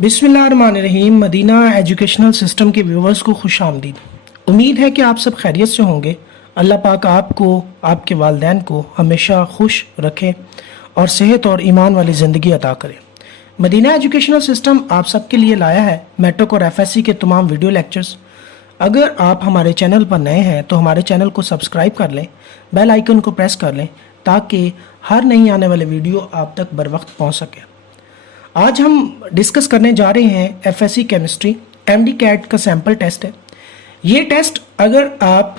बिस्मिल्लाहिर्रहमानिर्रहीम। Medina educational system के viewers को खुश आमदीद। उम्मीद है कि आप सब खैरियत से होंगे। अल्लाह पाक आपको, आपके वालिदैन को हमेशा खुश रखे और सेहत और ईमान वाली ज़िंदगी अता करे। मदीना एजुकेशनल सिस्टम आप सबके लिए लाया है मैट्रिक और एफएससी के तमाम वीडियो लेक्चर्स। अगर आप हमारे चैनल पर नए हैं तो हमारे चैनल को सब्सक्राइब कर लें, बेल आइकन को प्रेस कर लें ताकि हर नई आने वाले वीडियो आप तक बर वक्त पहुँच सके। आज हम डिस्कस करने जा रहे हैं एफएससी केमिस्ट्री एमडी कैट का सैम्पल टेस्ट है। ये टेस्ट अगर आप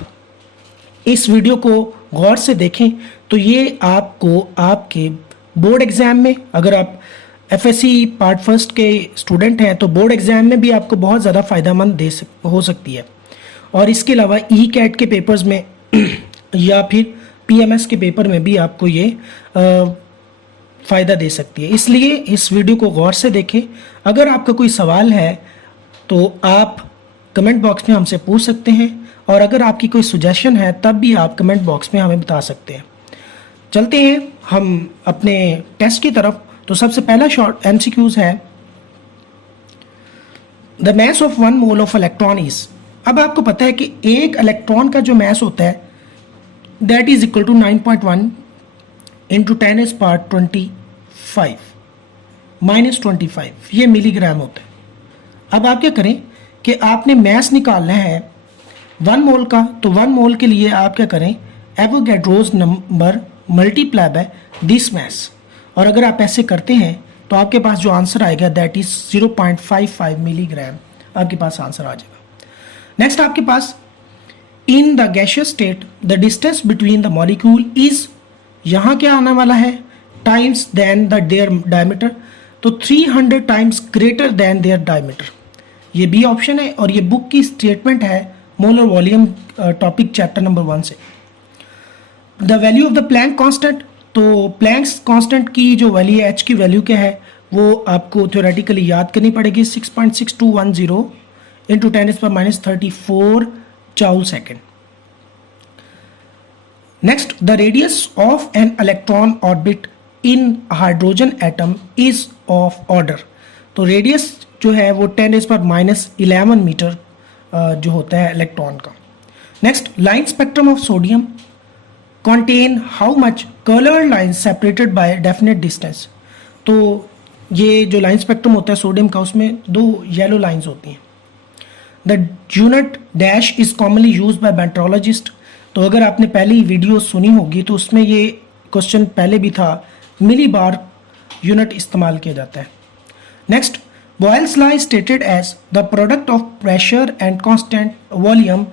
इस वीडियो को गौर से देखें तो ये आपको आपके बोर्ड एग्ज़ाम में, अगर आप एफएससी पार्ट फर्स्ट के स्टूडेंट हैं तो बोर्ड एग्ज़ाम में भी आपको बहुत ज़्यादा फ़ायदेमंद हो सकती है। और इसके अलावा ई कैट के पेपर्स में या फिर पीएमएस के पेपर में भी आपको ये फ़ायदा दे सकती है। इसलिए इस वीडियो को गौर से देखें। अगर आपका कोई सवाल है तो आप कमेंट बॉक्स में हमसे पूछ सकते हैं, और अगर आपकी कोई सुजेशन है तब भी आप कमेंट बॉक्स में हमें बता सकते हैं। चलते हैं हम अपने टेस्ट की तरफ। तो सबसे पहला शॉर्ट एमसीक्यूज है, the mass of 1 mole of electron is. अब आपको पता है कि एक इलेक्ट्रॉन का जो मैस होता है that is equal to 9.1 into 10⁻25 -25, ये मिलीग्राम होता है। अब आप क्या करें कि आपने मैस निकालना है 1 मोल का, तो 1 मोल के लिए आप क्या करें, Avogadro's number multiply by this mass. और अगर आप ऐसे करते हैं तो आपके पास जो आंसर आएगा दैट इज 0.55 मिलीग्राम, आपके पास आंसर आ जाएगा। नेक्स्ट आपके पास in the gaseous state the distance between the molecule is, यहाँ क्या आने वाला है, times than the their diameter, तो 300 times greater than their diameter, ये बी ऑप्शन है। और ये बुक की स्टेटमेंट है molar volume topic chapter number 1 से। The value of the Planck constant, तो प्लैंक्स कांस्टेंट की जो वैल्यू है, एच की वैल्यू क्या है, वो आपको थ्योरेटिकली याद करनी पड़ेगी, 6.6210 into 10⁻34 joule second. Next, the radius of an electron orbit in a hydrogen atom is of order, तो रेडियस जो है वो 10⁻11 मीटर जो होता है इलेक्ट्रॉन का। Next, line spectrum of sodium contain how much colored lines separated by definite distance, तो ये जो लाइन स्पेक्ट्रम होता है सोडियम का उसमें 2 येलो लाइंस होती हैं। The unit dash is commonly use by metrologist, तो अगर आपने पहली वीडियो सुनी होगी तो उसमें ये क्वेश्चन पहले भी था, मिली बार यूनिट इस्तेमाल किया जाता है। Next, Boyle's law is stated as the product of pressure and constant volume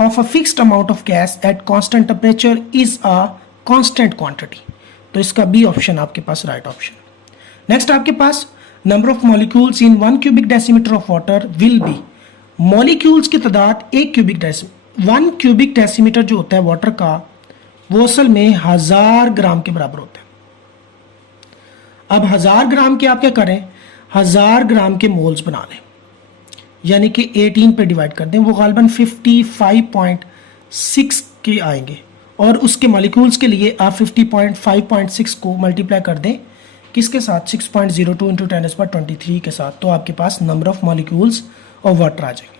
of a fixed amount of gas at constant temperature is a constant quantity, तो इसका बी ऑप्शन आपके पास राइट ऑप्शन। नेक्स्ट आपके पास number of molecules in 1 cubic decimetre of water will be, molecules की तादाद 1 cubic decimetre जो होता है वाटर का वो असल में 1000 ग्राम के बराबर होता है। अब 1000 ग्राम के आप क्या करें, 1000 ग्राम के मोल्स बना लें, यानी कि 18 पे डिवाइड कर दें, वो गालिबन 55.6 के आएंगे। और उसके मॉलिक्यूल्स के लिए आप 50.5.6 को मल्टीप्लाई कर दें किसके साथ, 6.02 इंटू 10⁻23 के साथ, तो आपके पास number of molecules of water आ जाएंगे।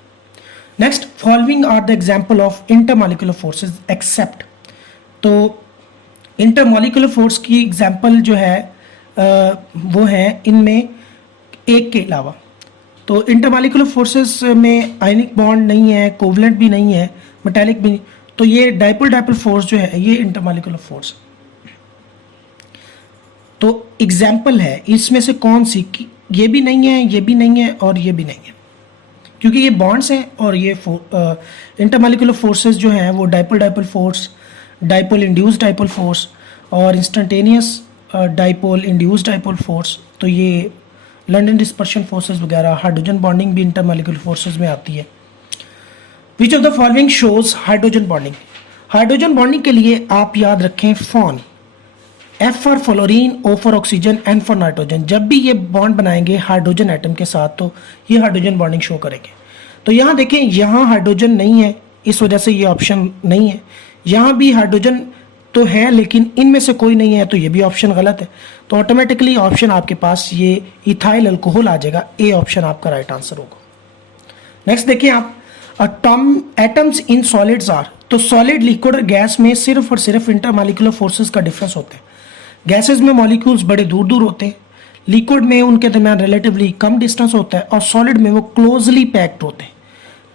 Next, following are the example of intermolecular forces except, तो इंटरमॉलिक्यूलर फोर्स की एग्जाम्पल जो है वो है इनमें एक के अलावा। तो इंटरमॉलिक्यूलर फोर्सेस में आयनिक बॉन्ड नहीं है, कोवलेंट भी नहीं है, मेटालिक भी नहीं, तो ये डाइपोल फोर्स जो है ये इंटरमॉलिक्यूलर फोर्स। तो एग्जाम्पल है इसमें से कौन सी, ये भी नहीं है, ये भी नहीं है और ये भी नहीं है, क्योंकि ये बॉन्ड्स हैं। और ये इंटरमॉलिक्यूलर फोर्सेस जो हैं वो dipole force, dipole induced dipole force और instantaneous dipole induced dipole force, तो ये लंडन डिस्पर्शन फोर्सेस वगैरह, हाइड्रोजन बॉन्डिंग भी इंटरमॉलिक्यूलर फोर्सेस में आती है। Which of the following shows hydrogen bonding, hydrogen bonding के लिए आप याद रखें FON, F for fluorine, O for oxygen, N for nitrogen. जब भी ये बॉन्ड बनाएंगे हाइड्रोजन एटम के साथ तो ये हाइड्रोजन बॉन्डिंग शो करेंगे। तो यहाँ देखें, यहाँ हाइड्रोजन नहीं है, इस वजह से ये ऑप्शन नहीं है। यहाँ भी हाइड्रोजन तो है लेकिन इनमें से कोई नहीं है, तो ये भी ऑप्शन गलत है। तो ऑटोमेटिकली ऑप्शन आपके पास ये इथाइल अल्कोहल आ जाएगा, ए ऑप्शन आपका राइट आंसर होगा। नेक्स्ट देखिए आप, एटम्स इन सॉलिड्स आर, तो सॉलिड, लिक्विड और गैस में सिर्फ और सिर्फ इंटरमॉलिक्यूलर फोर्सेस का डिफरेंस होता है। गैसेस में मॉलिक्यूल्स बड़े दूर दूर होते हैं, लिक्विड में उनके दरमियान रिलेटिवली कम डिस्टेंस होता है, और सॉलिड में वो क्लोजली पैक्ड होते हैं।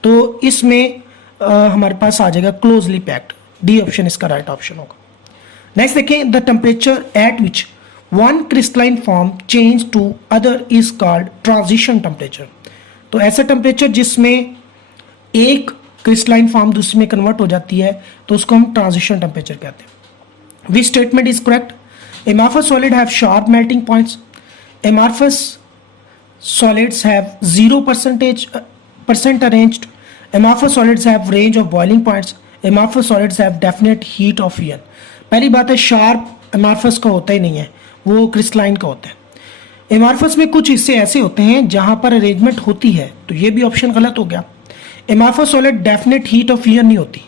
तो इसमें हमारे पास आ जाएगा क्लोजली पैक्ड, डी ऑप्शन इसका राइट ऑप्शन होगा। नेक्स्ट देखें, the temperature at which one crystalline form change to other is called transition temperature. तो ऐसा टेम्परेचर जिसमें एक क्रिस्टलाइन फॉर्म दूसरे में कन्वर्ट हो जाती है तो उसको हम ट्रांजिशन टेम्परेचर कहते हैं। Which statement is correct? amorphous solid have sharp melting points, amorphous solids have 0% arranged, amorphous solids have range of boiling points, amorphous solids have definite heat of fusion। पहली बात है, शार्प amorphous का होता ही नहीं है, वो क्रिस्टलाइन का होता है। amorphous में कुछ हिस्से ऐसे होते हैं जहां पर अरेंजमेंट होती है, तो ये भी ऑप्शन गलत हो गया। amorphous solid definite heat of fusion नहीं होती,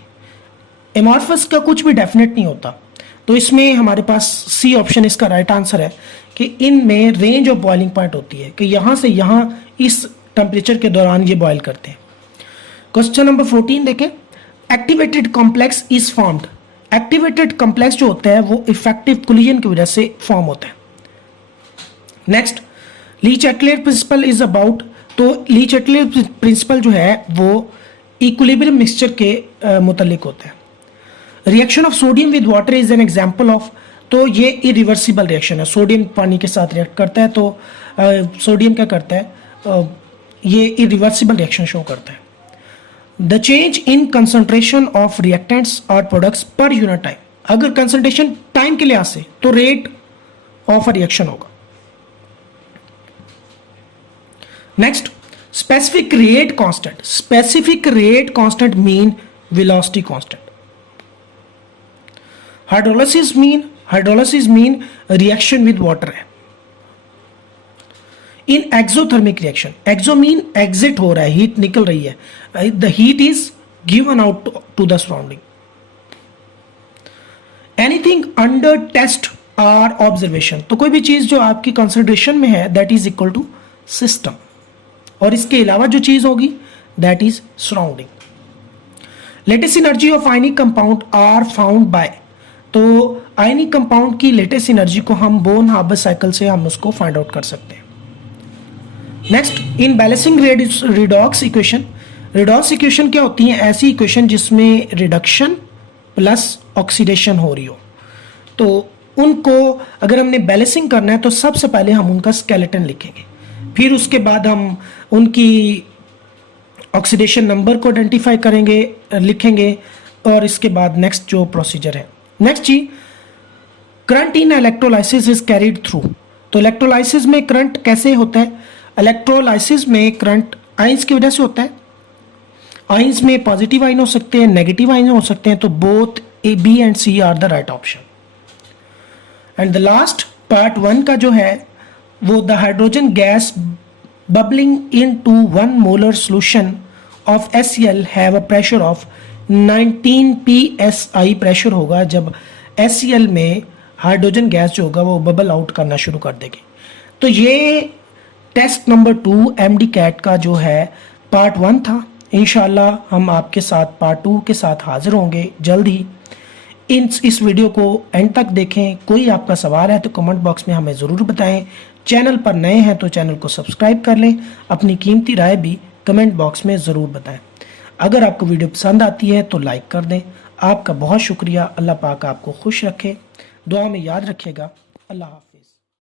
amorphous का कुछ भी डेफिनेट नहीं होता, तो इसमें हमारे पास सी ऑप्शन इसका राइट आंसर है कि इनमें रेंज ऑफ बॉइलिंग पॉइंट होती है कि यहाँ से यहाँ इस टेम्परेचर के दौरान ये बॉयल करते हैं। क्वेश्चन नंबर 14 देखें, activated complex is formed. Activated complex जो होता है वो इफेक्टिव कोलिजन की वजह से फॉर्म होता है। नेक्स्ट, ली-चैटलेट प्रिंसिपल इज अबाउट, तो ली-चैटलेट प्रिंसिपल जो है वो इक्विलिब्रियम मिक्सचर के मुतालिक होता है। Reaction of sodium with water is an example of, तो ये इरिवर्सिबल रिएक्शन है, सोडियम पानी के साथ रिएक्ट करता है, तो सोडियम क्या करता है, ये इरिवर्सिबल रिएक्शन शो करता है। The change in concentration of reactants और प्रोडक्ट्स पर यूनिट टाइम, अगर कंसंट्रेशन टाइम के लिहाज से तो रेट ऑफ रिएक्शन होगा। Next, specific rate constant, specific rate constant mean velocity constant. Hydrolysis mean reaction with water है। In exothermic reaction, exo mean exit हो रहा है, हीट निकल रही है, the heat is given out to the surrounding. Anything under test or observation, तो कोई भी चीज जो आपकी कंसिडरेशन में है that is equal to system, और इसके अलावा जो चीज होगी that is surrounding. Lattice energy of ionic compound are found by, तो आयनिक कंपाउंड की लेटेस्ट एनर्जी को हम बोन हार्बर साइकिल से हम उसको फाइंड आउट कर सकते हैं। Next, in balancing redox equation, redox equation क्या होती है? ऐसी इक्वेशन जिसमें रिडक्शन प्लस ऑक्सीडेशन हो रही हो, तो उनको अगर हमने बैलेंसिंग करना है तो सबसे पहले हम उनका स्केलेटन लिखेंगे, फिर उसके बाद हम उनकी ऑक्सीडेशन नंबर को आइडेंटिफाई करेंगे, लिखेंगे, और इसके बाद नेक्स्ट जो प्रोसीजर है। नेक्स्ट जी, current in electrolysis is carried through, तो इलेक्ट्रोलाइसिस में करंट कैसे होता है? इलेक्ट्रोलाइसिस में करंट आयंस की वजह से होता है। आयंस में पॉजिटिव आयन हो सकते हैं, नेगेटिव आयन हो सकते हैं, तो both A, B and C are the right option. And the last part 1 का जो है वो, the hydrogen gas bubbling into 1 molar solution of HCl have a pressure of 19 psi pressure होगा जब HCl में हाइड्रोजन गैस जो होगा वो बबल आउट करना शुरू कर देगी। तो ये टेस्ट नंबर 2 MD-CAT का जो है पार्ट 1 था। इंशाल्लाह हम आपके साथ पार्ट 2 के साथ हाजिर होंगे जल्द ही। इस वीडियो को एंड तक देखें। कोई आपका सवाल है तो कमेंट बॉक्स में हमें ज़रूर बताएं। चैनल पर नए हैं तो चैनल को सब्सक्राइब कर लें। अपनी कीमती राय भी कमेंट बॉक्स में ज़रूर बताएं। अगर आपको वीडियो पसंद आती है तो लाइक कर दें। आपका बहुत शुक्रिया। अल्लाह पाक आपको खुश रखे। दुआ में याद रखिएगा। अल्लाह हाफ़िज़।